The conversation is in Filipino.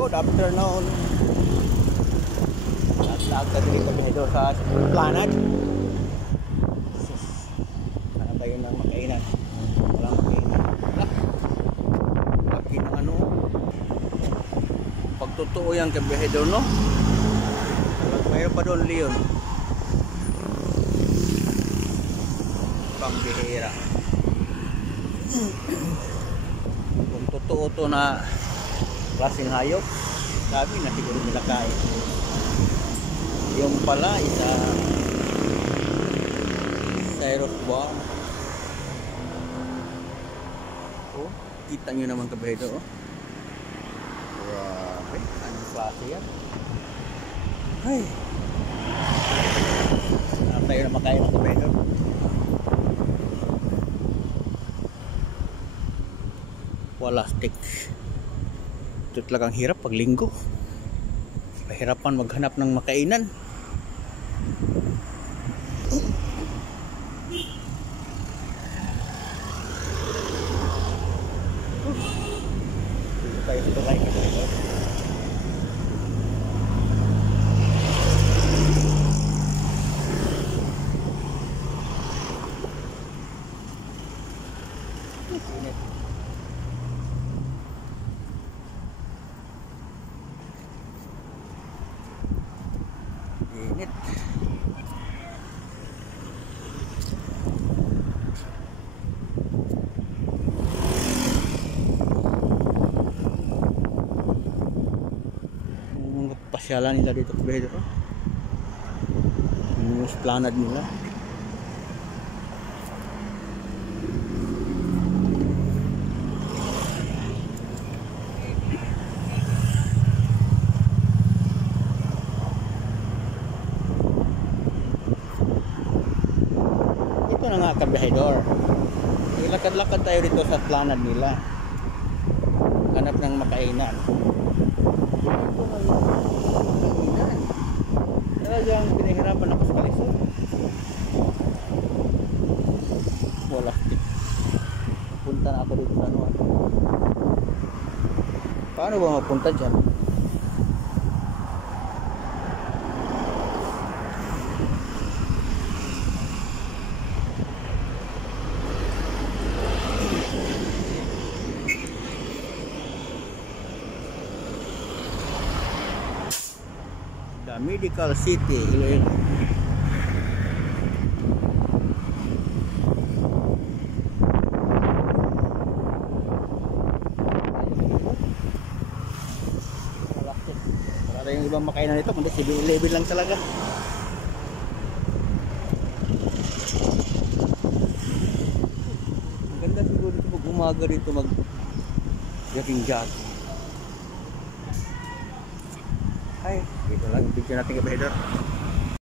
Good afternoon. Naglag ka dito dito sa Planet. Sana tayo ng makainan. Walang makainan. Laki ng ano. Pagtotoo yan kay Behedor, no? Mayroon pa doon, Leon. Pambihira. Kung totoo to na klaseng hayop, sabi na siguro nila kain. Yung pala isa Aerosbar. Oh, kita nyo naman Kabehedor, oh. Grabe, anong klase yan? Ay, saan tayo na makain ng Kabehedor? Wala stick. Ito talagang hirap pag linggo. Pahirapan maghanap ng makainan. Dito tayo sa tulay. Init. Pasyalan nila dito sa Behedor. Yung esplanade nila. Ito na nga Kabehedor. Lakad-lakad tayo dito sa esplanade nila. Hanap ng makainan. Ito nga makainan. Talagang pinahirapan ako sa kalisod. Wala. Punta na ako dito sa ano. Paano ba mapunta dyan? The Medical City, Iloilo. Wala yung ibang makainan nito, kundi 7-Eleven lang talaga. Ang ganda siguro dito pag umaga dito mag-jogging. Ay, dito lang yung video natin Kabehedor.